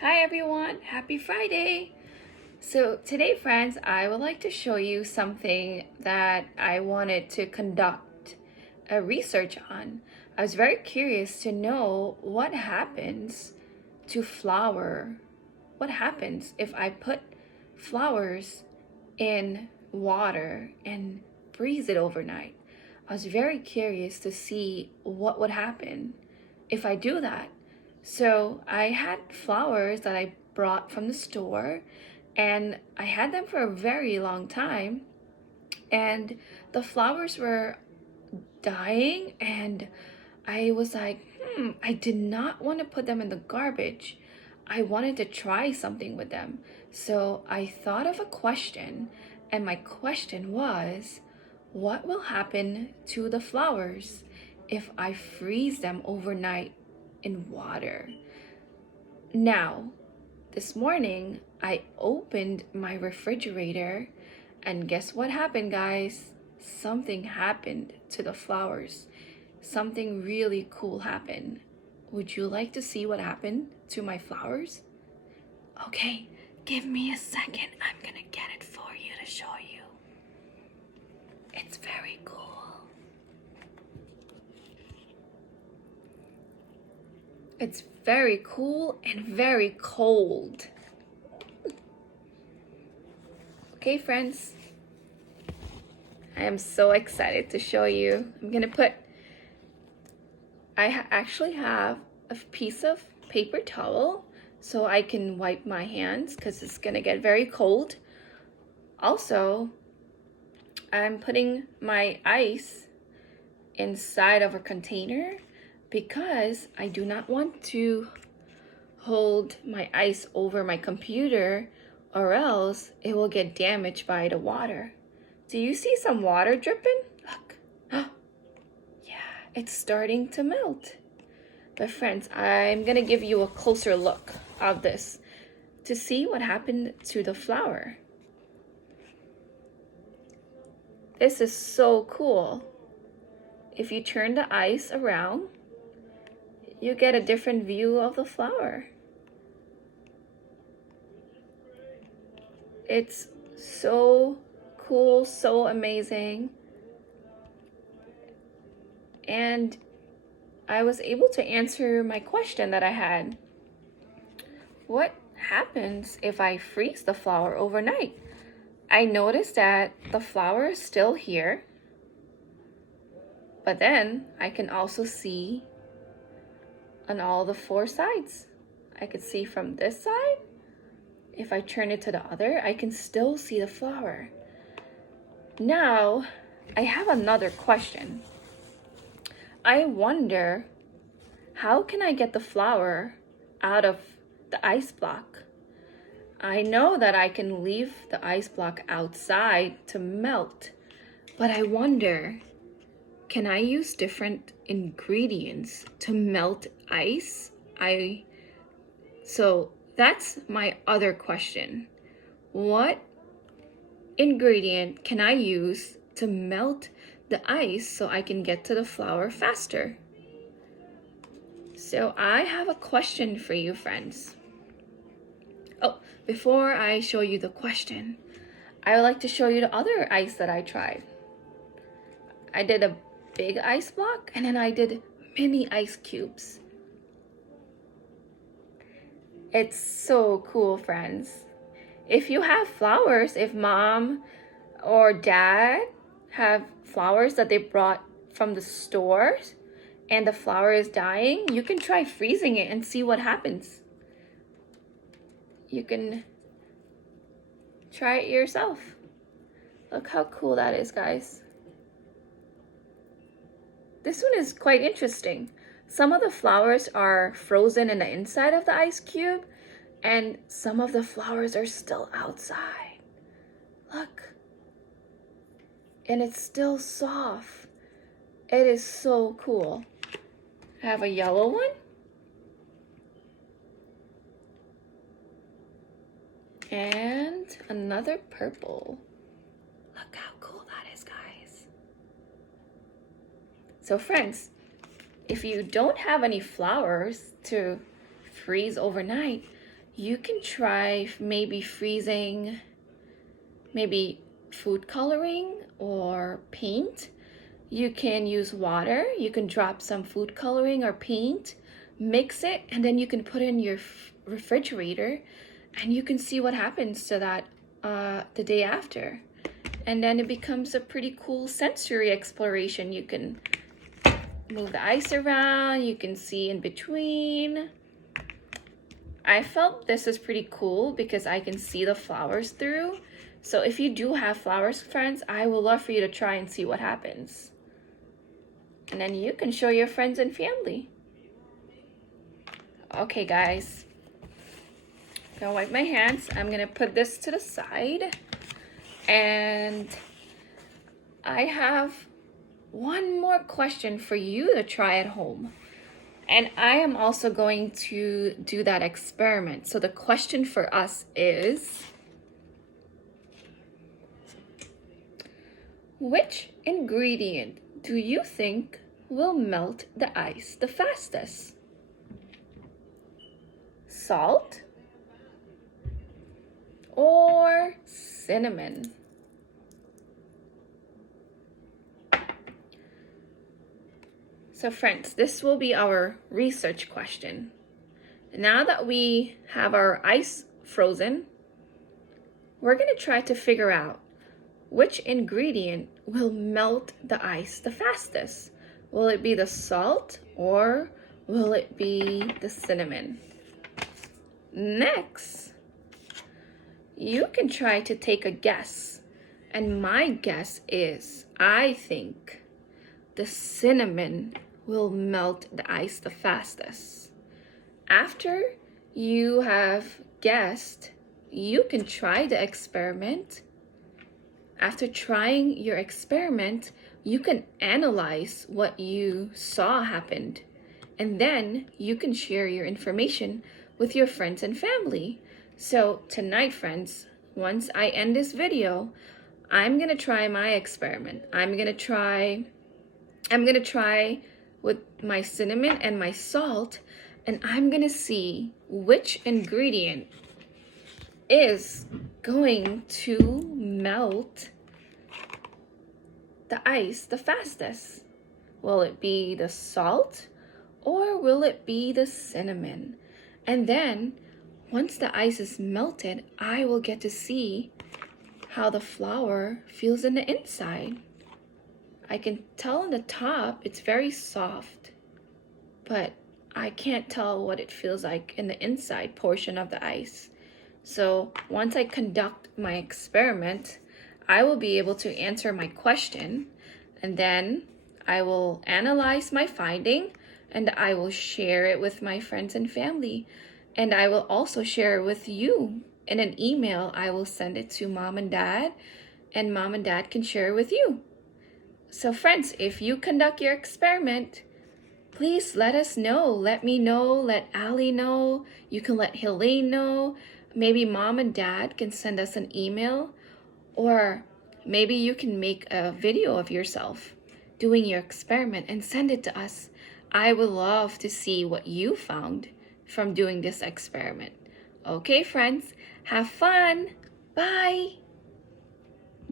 Hi everyone, happy Friday! So today friends, I would like to show you something that I wanted to conduct a research on. I was very curious to know what happens to flour. What happens if I put flowers in water and freeze it overnight? I was very curious to see what would happen if I do that. So I had flowers that I brought from the store and I had them for a very long time, and the flowers were dying, and I was like, I did not want to put them in the garbage. I wanted to try something with them. So I thought of a question, and my question was, what will happen to the flowers if I freeze them overnight in water? Now, this morning, I opened my refrigerator, and guess what happened, guys? Something happened to the flowers. Something really cool happened. Would you like to see what happened to my flowers? Okay, give me a second. I'm gonna get it for you to show you. It's very cool. It's very cool and very cold. Okay, friends, I am so excited to show you. I actually have a piece of paper towel so I can wipe my hands because it's gonna get very cold. Also, I'm putting my ice inside of a container because I do not want to hold my ice over my computer, or else it will get damaged by the water. Do you see some water dripping? Look. Yeah, it's starting to melt. But friends, I'm gonna give you a closer look of this to see what happened to the flower. This is so cool. If you turn the ice around, you get a different view of the flower. It's so cool, so amazing. And I was able to answer my question that I had. What happens if I freeze the flower overnight? I noticed that the flower is still here, but then I can also see on all the four sides. I could see from this side. If I turn it to the other, I can still see the flower. Now, I have another question. I wonder, how can I get the flower out of the ice block? I know that I can leave the ice block outside to melt, but I wonder, can I use different ingredients to melt ice? So that's my other question. What ingredient can I use to melt the ice so I can get to the flower faster? So I have a question for you, friends. Oh, before I show you the question, I would like to show you the other ice that I tried. I did a big ice block, and then I did mini ice cubes. It's so cool, friends. If you have flowers, if mom or dad have flowers that they brought from the stores and the flower is dying, you can try freezing it and see what happens. You can try it yourself. Look how cool that is, guys. This one is quite interesting. Some of the flowers are frozen in the inside of the ice cube, and some of the flowers are still outside. Look. And it's still soft. It is so cool. I have a yellow one. And another purple. Look how cool that is, guys. So friends, if you don't have any flowers to freeze overnight, you can try maybe freezing, maybe food coloring or paint. You can use water, you can drop some food coloring or paint, mix it, and then you can put it in your refrigerator and you can see what happens to that the day after. And then it becomes a pretty cool sensory exploration. You can move the ice around, you can see in between. I felt this is pretty cool because I can see the flowers through. So if you do have flowers, friends, I would love for you to try and see what happens. And then you can show your friends and family. Okay, guys. I'm gonna wipe my hands. I'm gonna put this to the side. And I have one more question for you to try at home. And I am also going to do that experiment. So the question for us is, which ingredient do you think will melt the ice the fastest? Salt or cinnamon? So friends, this will be our research question. Now that we have our ice frozen, we're going to try to figure out which ingredient will melt the ice the fastest. Will it be the salt or will it be the cinnamon? Next, you can try to take a guess. And my guess is, I think the cinnamon will melt the ice the fastest. After you have guessed, you can try the experiment. After trying your experiment, you can analyze what you saw happened. And then you can share your information with your friends and family. So tonight, friends, once I end this video, I'm gonna try my experiment. I'm gonna try with my cinnamon and my salt, and I'm gonna see which ingredient is going to melt the ice the fastest. Will it be the salt or will it be the cinnamon? And then once the ice is melted, I will get to see how the flour feels in the inside. I can tell on the top it's very soft, but I can't tell what it feels like in the inside portion of the ice. So once I conduct my experiment, I will be able to answer my question, and then I will analyze my finding and I will share it with my friends and family. And I will also share it with you in an email. I will send it to mom and dad, and mom and dad can share it with you. So friends, if you conduct your experiment, please let us know. Let me know, let Ali know. You can let Helene know. Maybe mom and dad can send us an email, or maybe you can make a video of yourself doing your experiment and send it to us. I would love to see what you found from doing this experiment. Okay, friends, have fun. Bye.